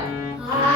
ah